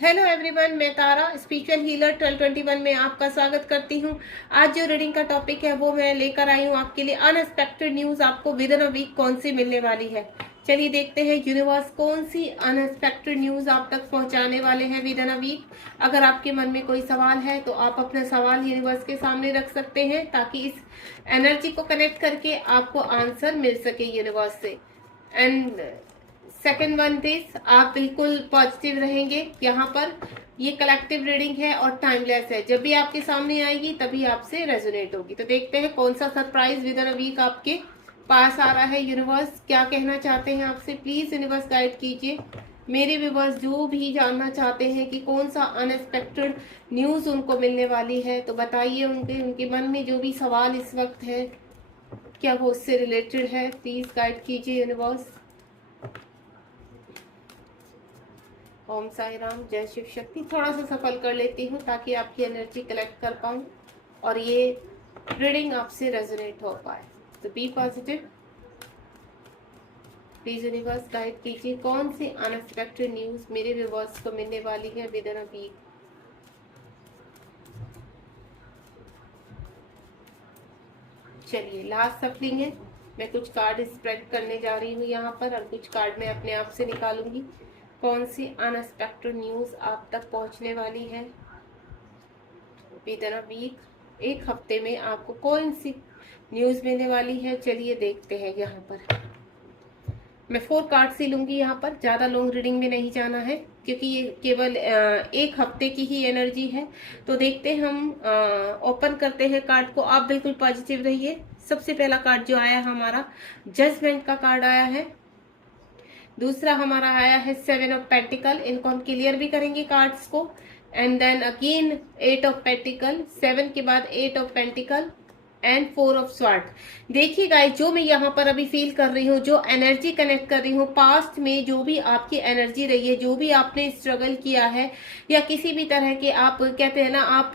Hello everyone, मैं तारा spiritual healer 1221 में आपका स्वागत करती हूँ। आज जो रीडिंग का टॉपिक है वो मैं लेकर आई हूँ आपके लिए। अनएक्सपेक्टेड न्यूज आपको विद इन अ वीक कौन सी मिलने वाली है। चलिए देखते हैं यूनिवर्स कौन सी अनएक्सपेक्टेड न्यूज आप तक पहुंचाने वाले हैं विद इन अ वीक। अगर आपके मन में कोई सवाल है तो आप अपना सवाल यूनिवर्स के सामने रख सकते हैं ताकि इस एनर्जी को कनेक्ट करके आपको आंसर मिल सके यूनिवर्स से। एंड सेकेंड वन दिस, आप बिल्कुल पॉजिटिव रहेंगे। यहाँ पर ये कलेक्टिव रीडिंग है और टाइमलेस है। जब भी आपके सामने आएगी तभी आपसे रेजोनेट होगी। तो देखते हैं कौन सा surprise within a week आपके पास आ रहा है। यूनिवर्स क्या कहना चाहते हैं आपसे, प्लीज यूनिवर्स गाइड कीजिए। मेरे व्यूवर्स जो भी जानना चाहते हैं कि कौन सा अनएक्सपेक्टेड न्यूज उनको मिलने वाली है तो बताइए। उनके मन में जो भी सवाल इस वक्त है क्या वो उससे रिलेटेड है, प्लीज गाइड कीजिए यूनिवर्स। ओम साई राम, जय शिव शक्ति। थोड़ा सा सफल कर लेती हूँ ताकि आपकी एनर्जी कलेक्ट कर पाऊँ और ये रीडिंग आपसे रेजोनेट हो पाए। तो be positive, please universe guide कीजिए कौन सी अनएक्सपेक्टेड न्यूज मेरे व्यूवर्स को मिलने वाली है विद इन अ वीक। चलिए लास्ट सफलिंग है। मैं कुछ कार्ड स्प्रेड करने जा रही हूँ यहाँ पर और कुछ कार्ड मैं अपने आप से निकालूंगी। कौन सी अनएक्सपेक्टेड न्यूज आप तक पहुंचने वाली है विद इन अ वीक। एक हफ्ते में आपको कौन सी न्यूज मिलने वाली है, चलिए देखते हैं। यहाँ पर मैं 4 कार्ड से लूंगी। यहाँ पर ज्यादा लॉन्ग रीडिंग में नहीं जाना है क्योंकि ये केवल एक हफ्ते की ही एनर्जी है। तो देखते हैं, हम ओपन करते हैं कार्ड को। आप बिल्कुल पॉजिटिव रहिए। सबसे पहला कार्ड जो आया हमारा जजमेंट का कार्ड आया है। दूसरा हमारा आया है 7 ऑफ पेंटिकल। इनको हम क्लियर भी करेंगे कार्ड्स को। And then again 8 of pentacle, 7 के बाद 8 of pentacle and 4 of sword. देखिए गाइस, जो मैं यहाँ पर अभी फील कर रही हूँ, जो एनर्जी कनेक्ट कर रही हूँ, पास्ट में जो भी आपकी एनर्जी रही है, जो भी आपने स्ट्रगल किया है या किसी भी तरह के आप कहते हैं ना, आप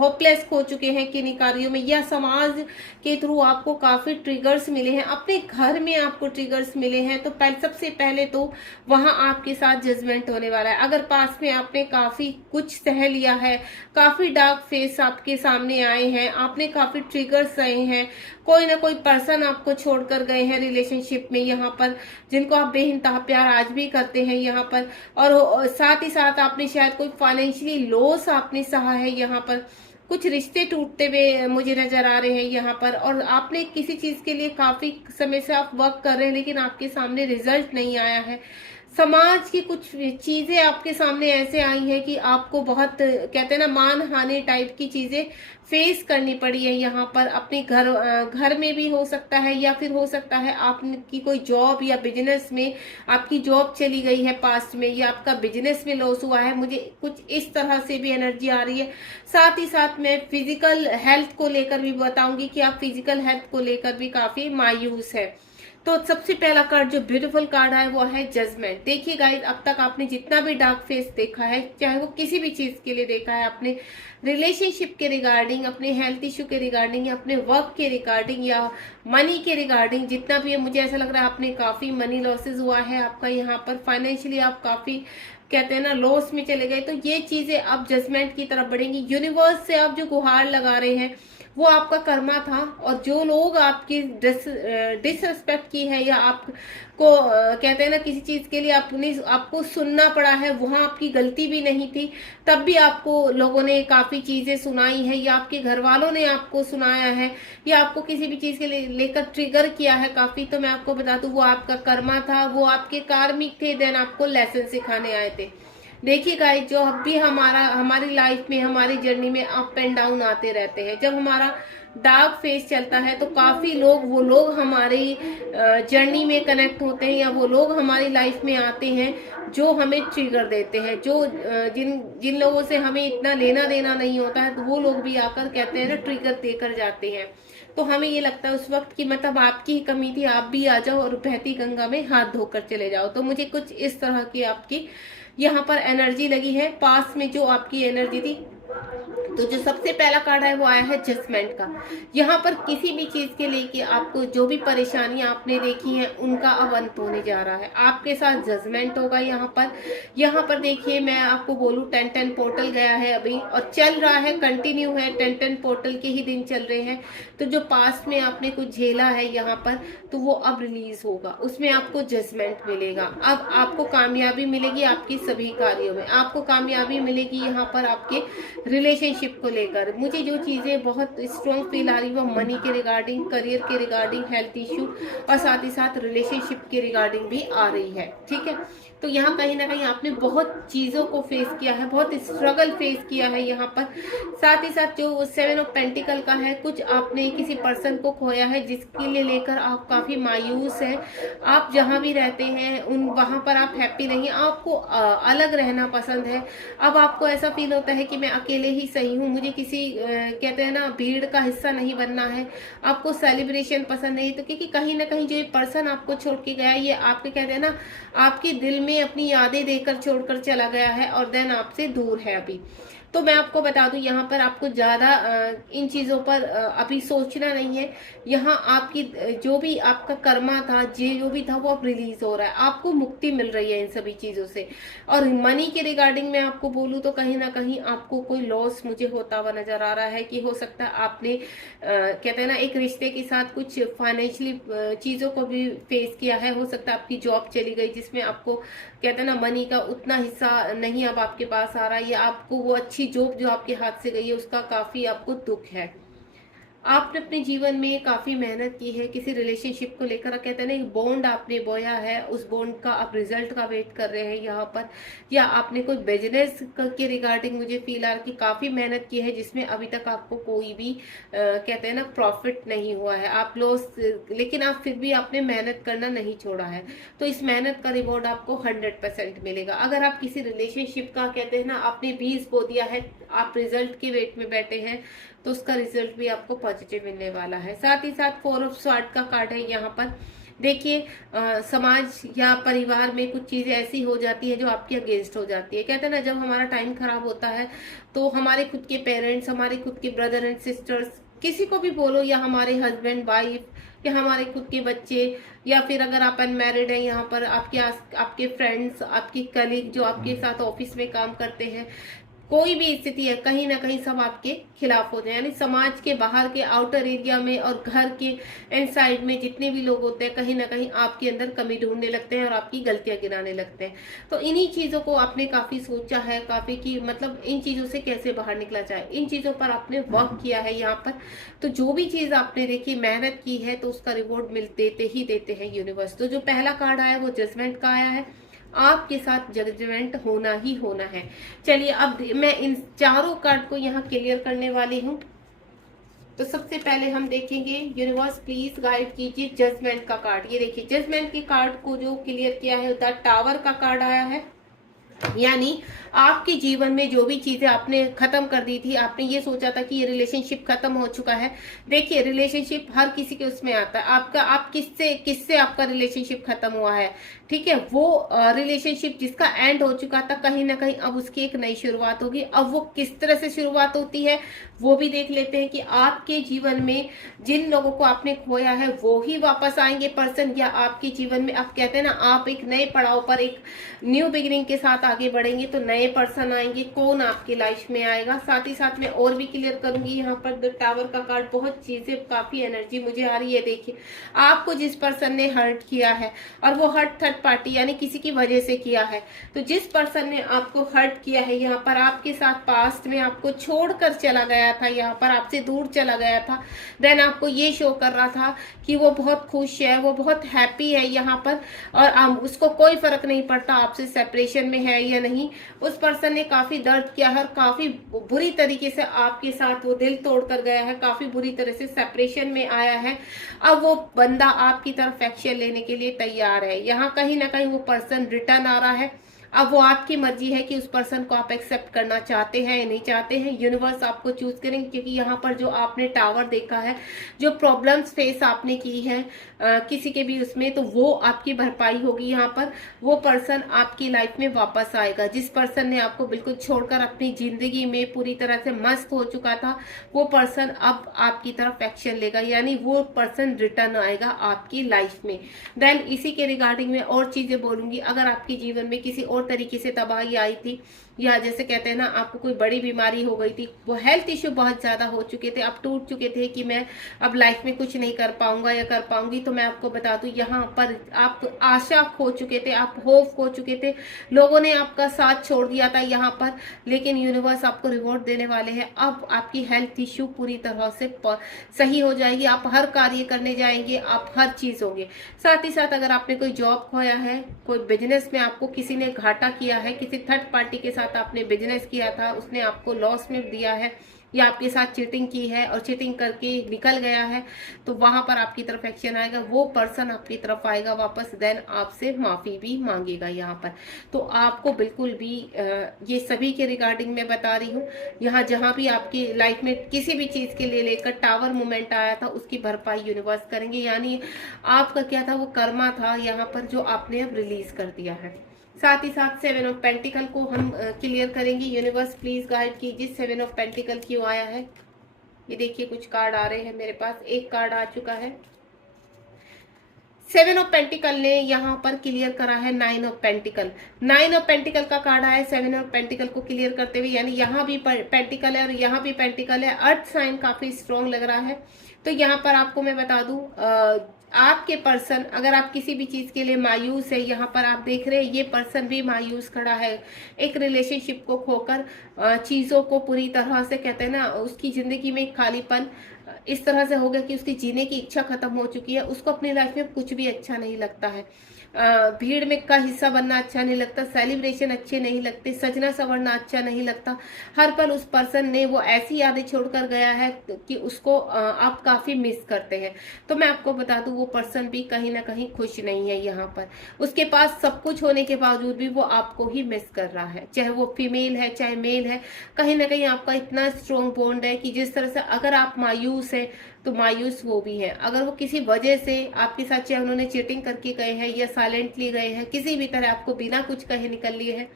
होपलेस हो चुके हैं किन्हीं कार्यों में या समाज के थ्रू आपको काफी ट्रिगर्स मिले हैं, अपने घर में आपको ट्रिगर्स मिले हैं, तो सबसे पहले तो वहां आपके साथ जजमेंट होने वाला है। अगर पास में आपने काफी कुछ सह लिया है, काफी डार्क फेस आपके सामने आए हैं, आपने काफी ट्रिगर्स सहे हैं, कोई ना कोई पर्सन आपको छोड़कर गए हैं रिलेशनशिप में यहाँ पर, जिनको आप बेइंतहा प्यार आज भी करते हैं यहाँ पर। और साथ ही साथ आपने शायद कोई फाइनेंशियली लॉस आपने सहा है यहाँ पर। कुछ रिश्ते टूटते हुए मुझे नजर आ रहे हैं यहाँ पर। और आपने किसी चीज के लिए काफी समय से आप वर्क कर रहे हैं लेकिन आपके सामने रिजल्ट नहीं आया है। समाज की कुछ चीजें आपके सामने ऐसे आई हैं कि आपको बहुत कहते हैं ना, मान हानि टाइप की चीजें फेस करनी पड़ी है यहाँ पर। अपने घर में भी हो सकता है या फिर हो सकता है आपकी कोई जॉब या बिजनेस में आपकी जॉब चली गई है पास्ट में, या आपका बिजनेस में लॉस हुआ है। मुझे कुछ इस तरह से भी एनर्जी आ रही है। साथ ही साथ मैं फिजिकल हेल्थ को लेकर भी बताऊंगी कि आप फिजिकल हेल्थ को लेकर भी काफी मायूस है। तो सबसे पहला कार्ड जो ब्यूटीफुल कार्ड है वो है जजमेंट। देखिए गाइस, अब तक आपने जितना भी डार्क फेस देखा है, चाहे वो किसी भी चीज के लिए देखा है, अपने रिलेशनशिप के रिगार्डिंग, अपने हेल्थ इश्यू के रिगार्डिंग, या अपने वर्क के रिगार्डिंग, या मनी के रिगार्डिंग, जितना भी है, मुझे ऐसा लग रहा है आपने काफी मनी लॉसेस हुआ है आपका यहाँ पर। फाइनेंशियली आप काफी कहते हैं ना लॉस में चले गए। तो ये चीजें अब जजमेंट की तरफ बढ़ेंगी। यूनिवर्स से आप जो गुहार लगा रहे हैं वो आपका कर्मा था। और जो लोग आपकी डिसरिस्पेक्ट की है या आपको कहते हैं ना किसी चीज के लिए आपको सुनना पड़ा है, वहां आपकी गलती भी नहीं थी, तब भी आपको लोगों ने काफी चीजें सुनाई है, या आपके घर वालों ने आपको सुनाया है, या आपको किसी भी चीज के लेकर ट्रिगर किया है काफी। तो मैं आपको बता दूं, वो आपका कर्मा था, वो आपके कार्मिक थे, देन आपको लेसन सिखाने आए थे। देखिए गाइस, जो अब भी हमारी लाइफ में, हमारी जर्नी में अप एंड डाउन आते रहते हैं। जब हमारा डार्क फेज चलता है तो काफी वो लोग हमारी जर्नी में कनेक्ट होते हैं, या वो लोग हमारी लाइफ में आते हैं जो हमें ट्रिगर देते हैं, जो जिन लोगों से हमें इतना लेना देना नहीं होता है, तो वो लोग भी आकर कहते हैं ना ट्रिगर देकर जाते हैं। तो हमें ये लगता है उस वक्त की मतलब आपकी ही कमी थी, आप भी आ जाओ और बहती गंगा में हाथ धोकर चले जाओ। तो मुझे कुछ इस तरह की आपकी यहाँ पर एनर्जी लगी है। पास में जो आपकी एनर्जी थी तो जो सबसे पहला कार्ड है वो आया है जजमेंट का। यहाँ पर किसी भी चीज के लेके आपको जो भी परेशानियां आपने देखी हैं उनका अब अंत होने जा रहा है, आपके साथ जजमेंट होगा। यहाँ पर देखिए मैं आपको बोलूं 10-10 पोर्टल गया है अभी और चल रहा है, कंटिन्यू है, 10-10 पोर्टल के ही दिन चल रहे हैं। तो जो पास्ट में आपने कुछ झेला है यहाँ पर, तो वो अब रिलीज होगा, उसमें आपको जजमेंट मिलेगा। अब आपको कामयाबी मिलेगी आपकी सभी कार्यों में, आपको कामयाबी मिलेगी यहाँ पर आपके रिलेशनशिप को लेकर। मुझे जो चीज़ें बहुत स्ट्रॉन्ग फील आ रही वो मनी के रिगार्डिंग, करियर के रिगार्डिंग, हेल्थ इश्यू और साथ ही साथ रिलेशनशिप के रिगार्डिंग भी आ रही है। ठीक है, तो यहाँ कहीं ना कहीं आपने बहुत चीज़ों को फेस किया है, बहुत स्ट्रगल फेस किया है यहाँ पर। साथ ही साथ जो 7 ऑफ पेंटिकल का है, कुछ आपने किसी पर्सन को खोया है जिसके लिए लेकर आप काफ़ी मायूस हैं। आप जहाँ भी रहते हैं वहाँ पर आप हैप्पी नहीं, आपको अलग रहना पसंद है। अब आपको ऐसा फील होता है कि मैं अकेले ही सही हूँ, मुझे किसी कहते हैं ना भीड़ का हिस्सा नहीं बनना है। आपको सेलिब्रेशन पसंद नहीं, तो क्योंकि कहीं ना कहीं जो ये पर्सन आपको छोड़ के गया, ये आपके कहते हैं ना आपके दिल में अपनी यादें देकर छोड़कर चला गया है और देन आपसे दूर है अभी। तो मैं आपको बता दूं यहाँ पर आपको ज्यादा इन चीजों पर अभी सोचना नहीं है। यहाँ आपकी जो भी आपका कर्मा था, जो भी था, वो अब रिलीज हो रहा है, आपको मुक्ति मिल रही है इन सभी चीजों से। और मनी के रिगार्डिंग मैं आपको बोलूँ तो कहीं ना कहीं आपको कोई लॉस मुझे होता हुआ नजर आ रहा है कि हो सकता है आपने कहते हैं ना एक रिश्ते के साथ कुछ फाइनेंशियली चीजों को भी फेस किया है। हो सकता है आपकी जॉब चली गई जिसमें आपको कहते हैं ना मनी का उतना हिस्सा नहीं अब आपके पास आ रहा है, या आपको वो अच्छी जॉब जो आपके हाथ से गई है उसका काफी आपको दुख है। आपने अपने जीवन में काफी मेहनत की है किसी रिलेशनशिप को लेकर, कहते हैं ना एक बॉन्ड आपने बोया है, उस बॉन्ड का आप रिजल्ट का वेट कर रहे हैं यहाँ पर। या आपने कोई बिजनेस के रिगार्डिंग मुझे फील आ रहा कि काफी मेहनत की है जिसमें अभी तक आपको कोई भी कहते हैं ना प्रॉफिट नहीं हुआ है, आप लॉस, लेकिन आप फिर भी आपने मेहनत करना नहीं छोड़ा है। तो इस मेहनत का रिवॉर्ड आपको 100% मिलेगा। अगर आप किसी रिलेशनशिप का कहते हैं ना आपने बीज बो दिया है, आप रिजल्ट के वेट में बैठे हैं, तो उसका रिजल्ट भी आपको पॉजिटिव मिलने वाला है। साथ ही साथ 4 ऑफ स्वॉर्ड का कार्ड है यहाँ पर। देखिए समाज या परिवार में कुछ चीजें ऐसी हो जाती है जो आपके अगेंस्ट हो जाती है। कहते हैं ना जब हमारा टाइम खराब होता है तो हमारे खुद के पेरेंट्स, हमारे खुद के ब्रदर एंड सिस्टर्स, किसी को भी बोलो, या हमारे हस्बैंड वाइफ, या हमारे खुद के बच्चे, या फिर अगर आप अनमैरिड हैं यहाँ पर आपके फ्रेंड्स, आपकी कलीग जो आपके साथ ऑफिस में काम करते हैं, कोई भी स्थिति है कहीं ना कहीं सब आपके खिलाफ होते हैं। यानी समाज के बाहर के आउटर एरिया में और घर के इनसाइड में जितने भी लोग होते हैं कहीं ना कहीं आपके अंदर कमी ढूंढने लगते हैं और आपकी गलतियां गिनाने लगते हैं। तो इन्हीं चीजों को आपने काफी सोचा है, काफी की मतलब इन चीजों से कैसे बाहर निकला जाए, इन चीजों पर आपने वर्क किया है यहाँ पर। तो जो भी चीज आपने देखी, मेहनत की है, तो उसका रिवॉर्ड देते ही देते हैं यूनिवर्स। तो जो पहला कार्ड आया वो जजमेंट का आया है, आपके साथ जजमेंट होना ही होना है। चलिए अब मैं इन चारों कार्ड को यहाँ क्लियर करने वाली हूँ। तो सबसे पहले हम देखेंगे, यूनिवर्स प्लीज गाइड कीजिए जजमेंट का कार्ड। ये देखिए जजमेंट के कार्ड को जो क्लियर किया है द टावर का कार्ड आया है। यानी आपके जीवन में जो भी चीजें आपने खत्म कर दी थी, आपने ये सोचा था कि ये रिलेशनशिप खत्म हो चुका है। देखिए रिलेशनशिप हर किसी के उसमें आता है, आप किससे आपका रिलेशनशिप खत्म हुआ है, ठीक है, वो रिलेशनशिप जिसका एंड हो चुका था, कहीं ना कहीं अब उसकी एक नई शुरुआत होगी। अब वो किस तरह से शुरुआत होती है वो भी देख लेते हैं कि आपके जीवन में जिन लोगों को आपने खोया है वो ही वापस आएंगे पर्सन, या आपके जीवन में आप कहते हैं ना आप एक नए पड़ाव पर एक न्यू बिगिनिंग के साथ आगे बढ़ेंगे, तो नए पर्सन आएंगे, कौन आपकी लाइफ में आएगा। साथ ही साथ मैं और भी क्लियर करूंगी यहाँ पर द टावर का कार्ड, बहुत चीजें काफी एनर्जी मुझे आ रही है। देखिए आपको जिस पर्सन ने हर्ट किया है, और वो हर्ट थर्ड पार्टी यानी किसी की वजह से किया है, तो जिस पर्सन ने आपको हर्ट किया है यहाँ पर आपके साथ पास्ट में आपको छोड़कर चला गया था, यहाँ पर आपसे दूर चला गया था, देन आपको ये शो कर रहा था कि वो बहुत खुश है, वो बहुत हैप्पी है यहाँ पर, और उसको कोई फर्क नहीं पड़ता आपसे सेपरेशन में है या नहीं। उस पर्सन ने काफी दर्द किया है और काफी बुरी तरीके से आपके साथ वो दिल तोड़ कर गया है, काफी बुरी तरह से सेपरेशन में आया है। अब वो बंदा आपकी तरफ एक्शन लेने के लिए तैयार है। यहाँ कहीं ना कहीं वो पर्सन रिटर्न आ रहा है, अब वो आपकी मर्जी है कि उस पर्सन को आप एक्सेप्ट करना चाहते हैं या नहीं चाहते हैं। यूनिवर्स आपको चूज करेंगे, क्योंकि यहाँ पर जो आपने टावर देखा है, जो प्रॉब्लम्स फेस आपने की है किसी के भी उसमें, तो वो आपकी भरपाई होगी। यहाँ पर वो पर्सन आपकी लाइफ में वापस आएगा। जिस पर्सन ने आपको बिल्कुल छोड़कर अपनी जिंदगी में पूरी तरह से मस्त हो चुका था, वो पर्सन अब आपकी तरफ एक्शन लेगा, यानी वो पर्सन रिटर्न आएगा आपकी लाइफ में। देन इसी के रिगार्डिंग में और चीजें बोलूंगी। अगर आपके जीवन में किसी और तरीके से तबाही आई थी, या जैसे कहते हैं ना, आपको कोई बड़ी बीमारी हो गई थी, वो हेल्थ इश्यू बहुत ज्यादा हो चुके थे, आप टूट चुके थे कि मैं अब लाइफ में कुछ नहीं कर पाऊंगा या कर पाऊंगी, तो मैं आपको बता दूं, यहाँ पर आप आशा खो चुके थे, आप होप खो चुके थे, लोगों ने आपका साथ छोड़ दिया था यहाँ पर, लेकिन यूनिवर्स आपको रिवॉर्ड देने वाले हैं। अब आपकी हेल्थ इश्यू पूरी तरह से सही हो जाएगी, आप हर कार्य करने जाएंगे, आप हर चीज होंगे। साथ ही साथ अगर आपने कोई जॉब खोया है, कोई बिजनेस में आपको किसी ने घाटा किया है, किसी थर्ड पार्टी के साथ आपने बिजनेस किया था, उसने आपको लॉस में दिया है, या आपके साथ चीटिंग की है और चीटिंग करके निकल गया है, तो वहां पर आपकी तरफ एक्शन आएगा, वो पर्सन आपकी तरफ आएगा वापस, देन आपसे माफी भी मांगेगा यहाँ पर। तो आपको बिल्कुल भी ये सभी के रिगार्डिंग मैं बता रही हूँ। यहाँ जहाँ भी आपकी लाइफ में किसी भी चीज के लिए लेकर टावर मूवमेंट आया था, उसकी भरपाई यूनिवर्स करेंगे, यानी आपका क्या था, वो कर्मा था यहाँ पर, जो आपने अब रिलीज कर दिया है। साथ ही साथ 7 ऑफ पेंटिकल को हम क्लियर करेंगे। यूनिवर्स प्लीज गाइड कीजिए, 7 ऑफ पेंटिकल क्यों आया है। ये देखिए कुछ कार्ड आ रहे हैं मेरे पास, एक कार्ड आ चुका है। 7 ऑफ पेंटिकल ने यहाँ पर क्लियर करा है 9 ऑफ पेंटिकल। 9 ऑफ पेंटिकल का कार्ड आया है 7 ऑफ पेंटिकल को क्लियर करते हुए, यानी यहाँ भी पेंटिकल है और यहाँ भी पेंटिकल है। अर्थ साइन काफी स्ट्रॉन्ग लग रहा है। तो यहाँ पर आपको मैं बता दूं, आपके पर्सन, अगर आप किसी भी चीज के लिए मायूस है, यहाँ पर आप देख रहे हैं ये पर्सन भी मायूस खड़ा है, एक रिलेशनशिप को खोकर, चीजों को पूरी तरह से, कहते हैं ना, उसकी जिंदगी में खालीपन इस तरह से हो गया कि उसकी जीने की इच्छा खत्म हो चुकी है, उसको अपनी लाइफ में कुछ भी अच्छा नहीं लगता है, भीड़ में का हिस्सा बनना अच्छा नहीं लगता, सेलिब्रेशन अच्छे नहीं लगते, सजना संवरना अच्छा नहीं लगता। हर पल उस पर्सन ने वो ऐसी यादें छोड़कर गया है कि उसको आप काफी मिस करते हैं। तो मैं आपको बता दूं, वो पर्सन भी कहीं ना कहीं खुश नहीं है यहाँ पर। उसके पास सब कुछ होने के बावजूद भी वो आपको ही मिस कर रहा है, चाहे वो फीमेल है चाहे मेल है। कहीं ना कहीं आपका इतना स्ट्रॉन्ग बॉन्ड है कि जिस तरह से अगर आप मायूस है तो मायूस वो भी है। अगर वो किसी वजह से आपके साथ, चाहे उन्होंने चीटिंग करके गए हैं या साइलेंटली गए हैं, किसी भी तरह आपको बिना कुछ कहे निकल लिए हैं,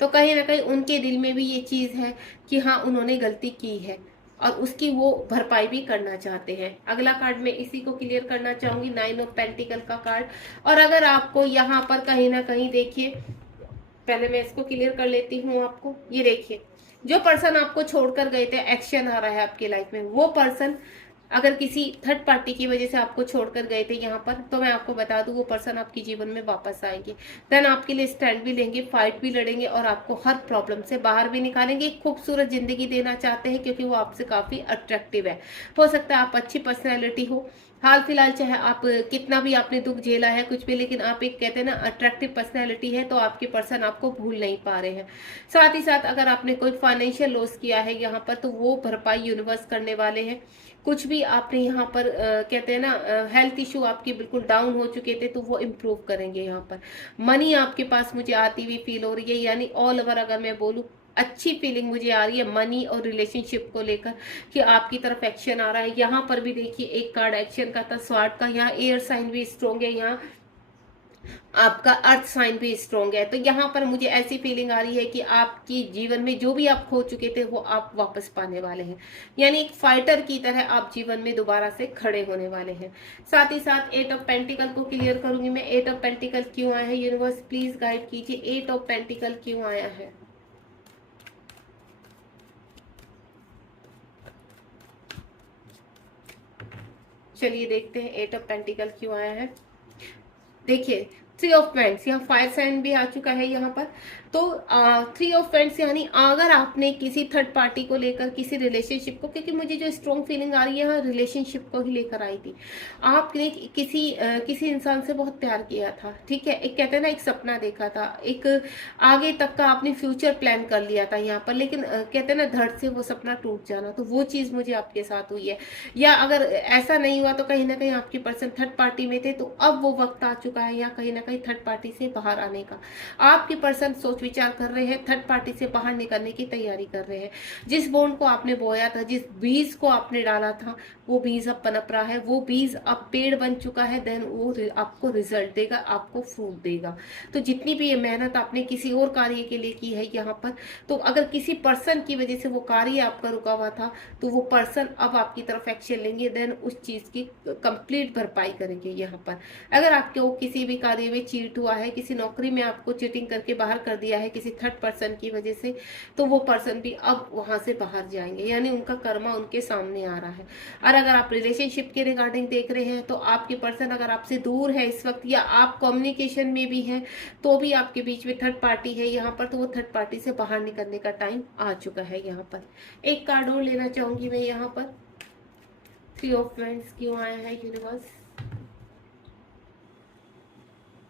तो कहीं ना कहीं उनके दिल में भी ये चीज है कि हाँ उन्होंने गलती की है और उसकी वो भरपाई भी करना चाहते हैं। अगला कार्ड मैं इसी को क्लियर करना चाहूंगी, 9 ऑफ पेंटिकल का कार्ड। और अगर आपको यहाँ पर कहीं ना कहीं, देखिए पहले मैं इसको क्लियर कर लेती हूँ आपको। ये देखिए, जो पर्सन आपको छोड़कर गए थे, एक्शन आ रहा है आपकी लाइफ में। वो पर्सन अगर किसी थर्ड पार्टी की वजह से आपको छोड़कर गए थे यहाँ पर, तो मैं आपको बता दूं, वो पर्सन आपके जीवन में वापस आएंगे, देन आपके लिए स्टैंड भी लेंगे, फाइट भी लड़ेंगे और आपको हर प्रॉब्लम से बाहर भी निकालेंगे। एक खूबसूरत जिंदगी देना चाहते हैं, क्योंकि वो आपसे काफी अट्रैक्टिव है। हो सकता है आप अच्छी पर्सनैलिटी हो, हाल फिलहाल चाहे आप कितना भी आपने दुख झेला है कुछ भी, लेकिन आप एक, कहते हैं ना, अट्रैक्टिव पर्सनैलिटी है, तो आपके पर्सन आपको भूल नहीं पा रहे हैं। साथ ही साथ अगर आपने कोई फाइनेंशियल लॉस किया है यहाँ पर, तो वो भरपाई यूनिवर्स करने वाले हैं। कुछ भी आपने यहाँ पर कहते हैं ना, हेल्थ इशू आपके बिल्कुल डाउन हो चुके थे, तो वो इम्प्रूव करेंगे यहाँ पर। मनी आपके पास मुझे आती हुई फील हो रही है, यानी ऑल ओवर अगर मैं बोलूँ, अच्छी फीलिंग मुझे आ रही है मनी और रिलेशनशिप को लेकर, कि आपकी तरफ एक्शन आ रहा है। यहाँ पर भी देखिए एक कार्ड एक्शन का था, स्वार्थ का। यहाँ एयर साइन भी स्ट्रॉन्ग है, यहाँ आपका अर्थ साइन भी स्ट्रॉन्ग है। तो यहाँ पर मुझे ऐसी फीलिंग आ रही है कि आपकी जीवन में जो भी आप खो चुके थे, वो आप वापस पाने वाले हैं, यानी एक फाइटर की तरह आप जीवन में दोबारा से खड़े होने वाले हैं। साथ ही साथ 8 ऑफ पेंटिकल को क्लियर करूंगी मैं। 8 ऑफ पेंटिकल क्यों आया है, यूनिवर्स प्लीज गाइड कीजिए, 8 ऑफ पेंटिकल क्यों आया है। चलिए देखते हैं 8 ऑफ पेंटिकल क्यों आया है। देखिए 3 ऑफ पेंट्स, यहाँ फायर साइन भी आ चुका है यहाँ पर। तो 3 ऑफ पेंट्स, यानी अगर आपने किसी थर्ड पार्टी को लेकर, किसी रिलेशनशिप को, क्योंकि मुझे जो स्ट्रॉन्ग फीलिंग आ रही है रिलेशनशिप को ही लेकर आई थी। आपने किसी इंसान से बहुत प्यार किया था, ठीक है, एक कहते हैं ना, एक सपना देखा था, एक आगे तक का आपने फ्यूचर प्लान कर लिया था यहाँ पर, लेकिन कहते हैं ना, धड़ से वो सपना टूट जाना, तो वो चीज मुझे आपके साथ हुई है। या अगर ऐसा नहीं हुआ तो कहीं ना कहीं आपके पर्सन थर्ड पार्टी में थे, तो अब वो वक्त आ चुका है, या कहीं ना कहीं थर्ड पार्टी से बाहर आने का। आपके पर्सन सोच विचार कर रहे हैं, थर्ड पार्टी से बाहर निकलने की तैयारी कर रहे हैं। जिस बॉन्ड को आपने बोया था, जिस बीज को आपने डाला था, वो बीज अब पनप रहा है, वो बीज अब पेड़ बन चुका है। देन वो आपको रिजल्ट देगा, आपको फ्रूट देगा। तो जितनी भी ये मेहनत आपने किसी और कार्य के लिए की है यहाँ पर, तो अगर किसी पर्सन की वजह से वो कार्य आपका रुका हुआ था, तो वो पर्सन अब आपकी तरफ एक्शन लेंगे। देन उस चीज की कंप्लीट भरपाई करेंगे यहाँ पर। अगर आपके वो किसी भी कार्य में चीट हुआ है, किसी नौकरी में आपको चीटिंग करके बाहर कर दिया है किसी थर्ड पर्सन की वजह से, तो वो पर्सन भी अब वहां से बाहर जाएंगे, यानी उनका कर्मा उनके सामने आ रहा है। और अगर आप रिलेशनशिप के रिगार्डिंग देख रहे हैं, तो आपके पर्सन अगर आपसे दूर है इस वक्त, या आप कम्युनिकेशन में भी हैं, तो भी आपके बीच में थर्ड पार्टी है यहाँ पर, तो वो थर्ड पार्टी से बाहर निकलने का टाइम आ चुका है यहाँ पर। एक कार्ड और लेना चाहूंगी मैं यहाँ पर। 3 ऑफ वांड्स क्यों आया है यूनिवर्स?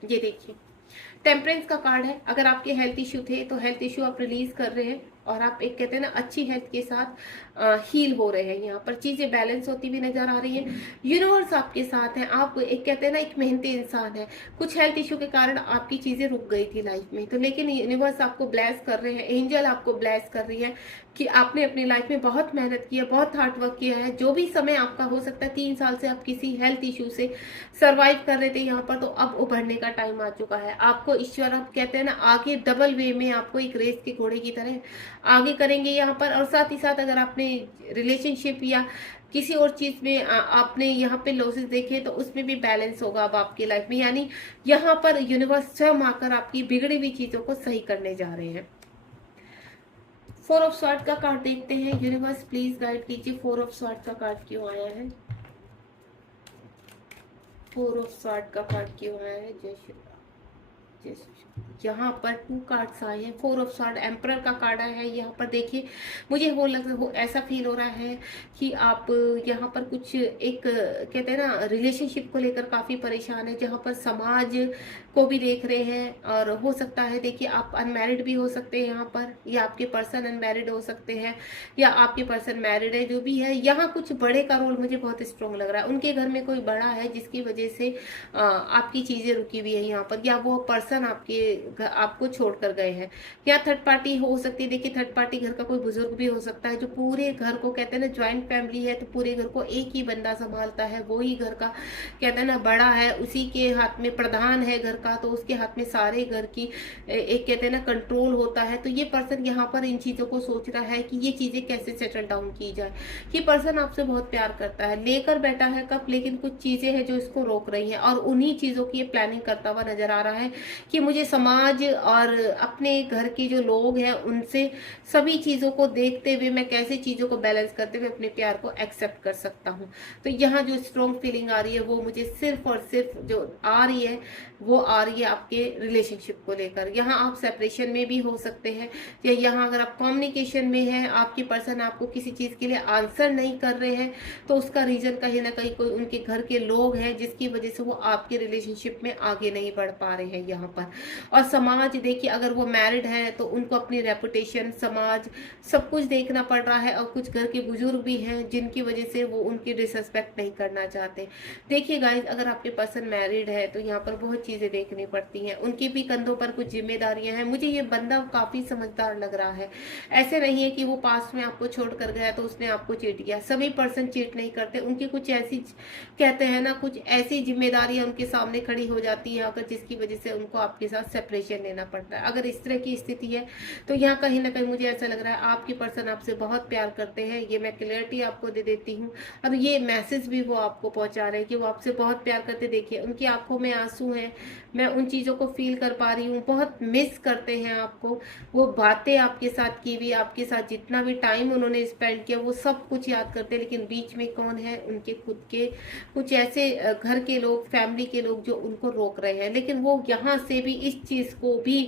ये देखिए, टेम्परेंस का कार्ड है। अगर आपके हेल्थ इश्यू थे, तो हेल्थ इश्यू आप रिलीज कर रहे हैं, और आप एक कहते हैं ना अच्छी हेल्थ के साथ हील हो रहे हैं। यहाँ पर चीजें बैलेंस होती हुई नजर आ रही है। यूनिवर्स आपके साथ है। आप एक कहते हैं ना एक मेहनती इंसान है। कुछ हेल्थ इश्यू के कारण आपकी चीजें रुक गई थी लाइफ में, तो लेकिन यूनिवर्स आपको ब्लेस कर रहे हैं, एंजल आपको ब्लेस कर रही है कि आपने अपनी लाइफ में बहुत मेहनत की है, बहुत हार्ड वर्क किया है। जो भी समय आपका हो सकता है, 3 साल से आप किसी हेल्थ इश्यू से सर्वाइव कर रहे थे यहाँ पर, तो अब उभरने का टाइम आ चुका है। आपको ईश्वर अब कहते हैं ना आगे डबल वे में आपको एक रेस के घोड़े की तरह आगे करेंगे यहाँ पर। और साथ ही साथ अगर आपने रिलेशनशिप या किसी और चीज में आपने यहाँ पे लॉसेस देखे, तो उसमें भी बैलेंस होगा अब आपकी लाइफ में। यानी यहाँ पर यूनिवर्स स्वयं आकर आपकी बिगड़ी हुई चीजों को सही करने जा रहे हैं। 4 ऑफ स्वॉर्ड का कार्ड देखते हैं। यूनिवर्स प्लीज गाइड कीजिए, 4 ऑफ स्वॉर्ड का कार्ड क्यों आया है? 4 ऑफ स्वॉर्ड का कार्ड क्यों आया है? जय श्री राम, जय श्री राम। यहाँ पर 2 कार्ड्स आए हैं। 4 ऑफ स्वॉर्ड एम्परर का कार्ड आया है यहाँ पर। देखिए, मुझे वो ऐसा फील हो रहा है कि आप यहाँ पर कुछ एक कहते हैं ना रिलेशनशिप को लेकर काफी परेशान है, जहाँ पर समाज को भी देख रहे हैं। और हो सकता है देखिए आप अनमैरिड भी हो सकते हैं यहाँ पर, या आपके पर्सन अनमैरिड हो सकते हैं, या आपके पर्सन मैरिड है। जो भी है, यहाँ कुछ बड़े का रोल मुझे बहुत स्ट्रॉन्ग लग रहा है। उनके घर में कोई बड़ा है जिसकी वजह से आपकी चीजें रुकी हुई है यहाँ पर, या वो पर्सन आपको छोड़कर गए हैं, या थर्ड पार्टी हो सकती है। देखिए, थर्ड पार्टी घर का कोई बुजुर्ग भी हो सकता है, जो पूरे घर को कहते हैं ना ज्वाइंट फैमिली है, तो पूरे घर को एक ही बंदा संभालता है, वो ही घर का कहते हैं ना बड़ा है, उसी के हाथ में प्रधान है घर का, तो उसके हाथ में सारे घर की एक कहते हैं ना कंट्रोल होता है। तो ये पर्सन यहाँ पर इन चीजों को सोच रहा है कि ये चीजें कैसे सेटल डाउन की जाए। ये पर्सन आपसे बहुत प्यार करता है, लेकर बैठा है कप, लेकिन कुछ चीजें हैं जो इसको रोक रही हैं, और उन्हीं चीजों की ये प्लानिंग करता हुआ नजर आ रहा है कि मुझे समाज और अपने घर के जो लोग हैं उनसे सभी चीजों को देखते हुए मैं कैसे चीजों को बैलेंस करते हुए अपने प्यार को एक्सेप्ट कर सकता हूँ। तो यहाँ जो स्ट्रॉन्ग फीलिंग आ रही है, वो मुझे सिर्फ और सिर्फ जो आ रही है, वो आ रही है आपके रिलेशनशिप को लेकर। यहाँ आप सेपरेशन में भी हो सकते हैं, या यहाँ अगर आप कम्युनिकेशन में हैं, आपके पर्सन आपको किसी चीज के लिए आंसर नहीं कर रहे हैं, तो उसका रीजन कहीं ना कहीं कोई उनके घर के लोग हैं, जिसकी वजह से वो आपके रिलेशनशिप में आगे नहीं बढ़ पा रहे हैं यहाँ पर। और समाज देखिए, अगर वो मैरिड है तो उनको अपनी रेपुटेशन, समाज, सब कुछ देखना पड़ रहा है। और कुछ घर के बुजुर्ग भी हैं जिनकी वजह से वो उनकी डिसरिस्पेक्ट नहीं करना चाहते। देखिए गाइस, अगर आपके पर्सन मैरिड है, तो यहाँ पर बहुत चीजें देखनी पड़ती हैं, उनके भी कंधों पर कुछ जिम्मेदारियां हैं। मुझे ये बंदा काफी समझदार लग रहा है। ऐसे नहीं है कि वो पास्ट में आपको छोड़ कर गया तो उसने आपको चीट किया। सभी पर्सन चीट नहीं करते, उनकी कुछ ऐसी कहते हैं ना कुछ ऐसी जिम्मेदारियां उनके सामने खड़ी हो जाती है अगर, जिसकी वजह से उनको आपके साथ सेपरेशन लेना पड़ता है। अगर इस तरह की स्थिति है, तो यहाँ कहीं ना कहीं मुझे ऐसा लग रहा है आपके पर्सन आपसे बहुत प्यार करते हैं। ये मैं क्लियरिटी आपको दे देती हूँ, और ये मैसेज भी वो आपको पहुंचा रहे हैं कि वो आपसे बहुत प्यार करते। देखिए, उनकी आंखों में आंसू हैं, मैं उन चीजों को फील कर पा रही हूँ। बहुत मिस करते हैं आपको, वो बातें आपके साथ की हुई, आपके साथ जितना भी टाइम उन्होंने स्पेंड किया, वो सब कुछ याद करते हैं। लेकिन बीच में कौन है? उनके खुद के कुछ ऐसे घर के लोग, फैमिली के लोग जो उनको रोक रहे हैं। लेकिन वो यहाँ से भी इस चीज को भी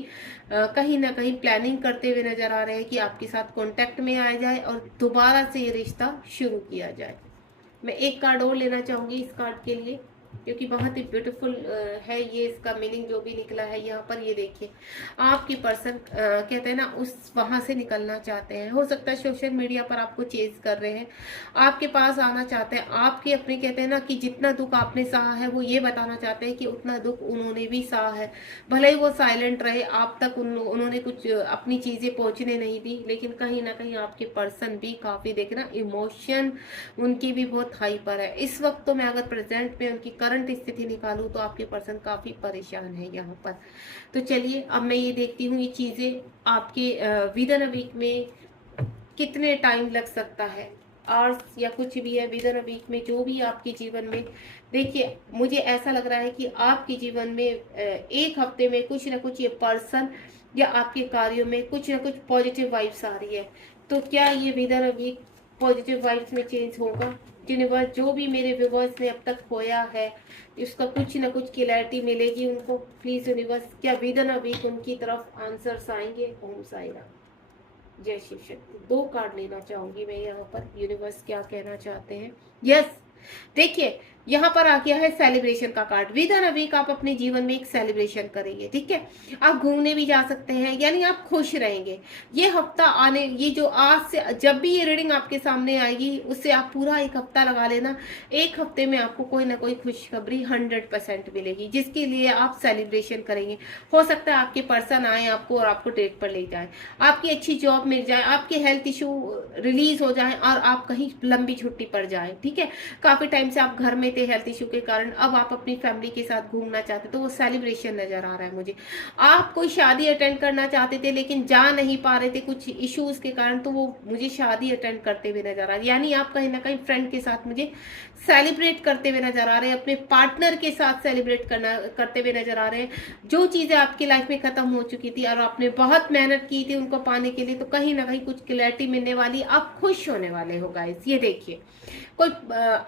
कहीं ना कहीं प्लानिंग करते हुए नजर आ रहे हैं कि आपके साथ कांटेक्ट में आया जाए और दोबारा से ये रिश्ता शुरू किया जाए। मैं एक कार्ड और लेना चाहूंगी इस कार्ड के लिए। क्योंकि बहुत ही ब्यूटीफुल है ये, इसका मीनिंग जो भी निकला है यहाँ पर। ये देखिए, आपकी पर्सन कहते हैं ना, उस वहां से निकलना चाहते हैं। हो सकता है सोशल मीडिया पर आपको चेज कर रहे हैं, आपके पास आना चाहते हैं, आपके अपने कहते हैं ना कि जितना दुख आपने सहा है वो ये बताना चाहते हैं कि उतना दुख उन्होंने भी सहा है। भले ही वो साइलेंट रहे, आप तक उन्होंने कुछ अपनी चीजें पहुंचने नहीं दी, लेकिन कहीं ना कहीं आपके पर्सन भी काफी देखना इमोशन उनकी भी बहुत हाई पर है इस वक्त। तो मैं अगर प्रेजेंट में उनकी करंट स्थिति निकालूं तो आपके पर्सन काफी परेशान है यहाँ पर। तो चलिए अब मैं ये देखती हूँ ये चीजें आपके विद इन अ वीक में कितने टाइम लग सकता है, आवर्स या कुछ भी है विद इन अ वीक में, जो भी आपके जीवन में। देखिए मुझे ऐसा लग रहा है कि आपके जीवन में एक हफ्ते में कुछ ना कुछ ये पर्सन या आपके कार्यों में कुछ ना कुछ पॉजिटिव वाइब्स आ रही है। तो क्या ये within a week positive vibes में चेंज होगा? यूनिवर्स जो भी मेरे व्यूवर्स ने अब तक खोया है इसका कुछ ना कुछ क्लैरिटी मिलेगी उनको। प्लीज यूनिवर्स, क्या विद इन अ वीक उनकी तरफ आंसर्स आएंगे? ओम साई राम, जय शिव शक्ति। 2 कार्ड लेना चाहूंगी मैं यहाँ पर, यूनिवर्स क्या कहना चाहते हैं। यस, देखिए यहाँ पर आ गया है सेलिब्रेशन का card. Within a week आप अपने जीवन में एक सेलिब्रेशन करेंगे, ठीक है। आप घूमने भी जा सकते हैं, यानी आप खुश रहेंगे। ये हफ्ता आने, ये जो आज से जब भी ये रीडिंग आपके सामने आएगी उससे आप पूरा एक हफ्ता लगा लेना। एक हफ्ते में आपको कोई ना कोई खुशखबरी 100% मिलेगी, जिसके लिए आप सेलिब्रेशन करेंगे। हो सकता है आपके पर्सन आए आपको और आपको डेट पर ले जाए, आपकी अच्छी जॉब मिल जाए, आपके हेल्थ इशू रिलीज हो जाए और आप कहीं लंबी छुट्टी पर जाए, ठीक है। काफी टाइम से आप घर में थे हेल्थ इशू के कारण, अब आप अपनी फैमिली के साथ घूमना चाहते, तो वो सेलिब्रेशन नजर आ रहा है मुझे। आप कोई शादी अटेंड करना चाहते थे लेकिन जा नहीं पा रहे थे कुछ इश्यूज के कारण, तो वो मुझे शादी अटेंड करते हुए नजर आ रहा है। यानी आप कहीं ना कहीं फ्रेंड के साथ मुझे सेलिब्रेट करते हुए नजर आ रहे हैं, अपने पार्टनर के साथ सेलिब्रेट करते हुए नजर आ रहे हैं। जो चीजें आपकी लाइफ में खत्म हो चुकी थी और आपने बहुत मेहनत की थी उनको पाने के लिए, तो कहीं ना कहीं कुछ क्लैरिटी मिलने वाली, आप खुश होने वाले हो गाइस। ये देखिए कोई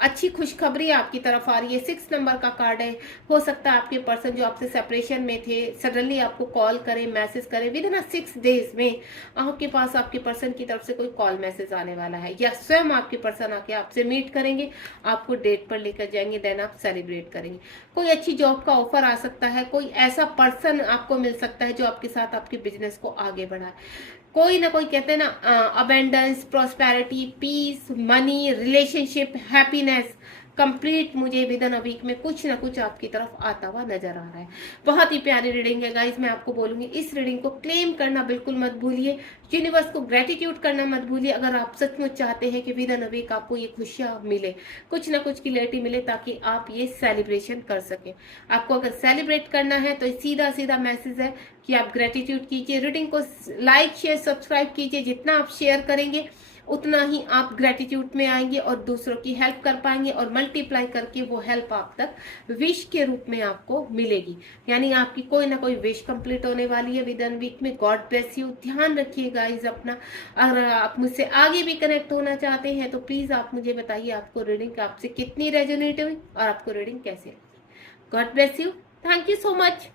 अच्छी खुशखबरी आपकी तरफ आ रही है। 6 नंबर का कार्ड है। हो सकता है आपके पर्सन जो आपसे सेपरेशन में थे सडनली आपको कॉल करें, मैसेज करें। विद इन 6 डेज में आपके पास आपके पर्सन की तरफ से कोई कॉल मैसेज आने वाला है, या स्वयं आपके पर्सन आके आपसे मीट करेंगे, आपको डेट पर लेकर जाएंगे, देन आप सेलिब्रेट करेंगे। कोई अच्छी जॉब का ऑफर आ सकता है, कोई ऐसा पर्सन आपको मिल सकता है जो आपके साथ आपके बिजनेस को आगे बढ़ाए। कोई ना कोई कहते हैं ना abundance, prosperity, peace, money, relationship, happiness complete मुझे विद इन अ वीक में कुछ ना कुछ आपकी तरफ आता हुआ नजर आ रहा है। बहुत ही प्यारी रीडिंग है गाइस। मैं आपको बोलूंगी इस रीडिंग को क्लेम करना बिल्कुल मत भूलिए, यूनिवर्स को ग्रेटिट्यूड करना मत भूलिए, अगर आप सचमुच चाहते हैं कि विद इन अ वीक आपको ये खुशियां मिले, कुछ ना कुछ क्लैरिटी मिले, ताकि आप ये सेलिब्रेशन कर सकें। आपको अगर सेलिब्रेट करना है तो सीधा सीधा मैसेज है कि आप ग्रेटिट्यूड कीजिए। रीडिंग को लाइक शेयर सब्सक्राइब कीजिए, जितना आप शेयर करेंगे उतना ही आप ग्रेटिट्यूड में आएंगे और दूसरों की हेल्प कर पाएंगे, और मल्टीप्लाई करके वो हेल्प आप तक विश के रूप में आपको मिलेगी। यानी आपकी कोई ना कोई विश कंप्लीट होने वाली है विद इन वीक में। God bless you. ध्यान रखिए गाइज अपना। अगर आप मुझसे आगे भी कनेक्ट होना चाहते हैं तो प्लीज आप मुझे बताइए आपको रीडिंग आपसे कितनी रेजोनेट हुई और आपको रीडिंग कैसे लगी। God bless you. Thank you so much.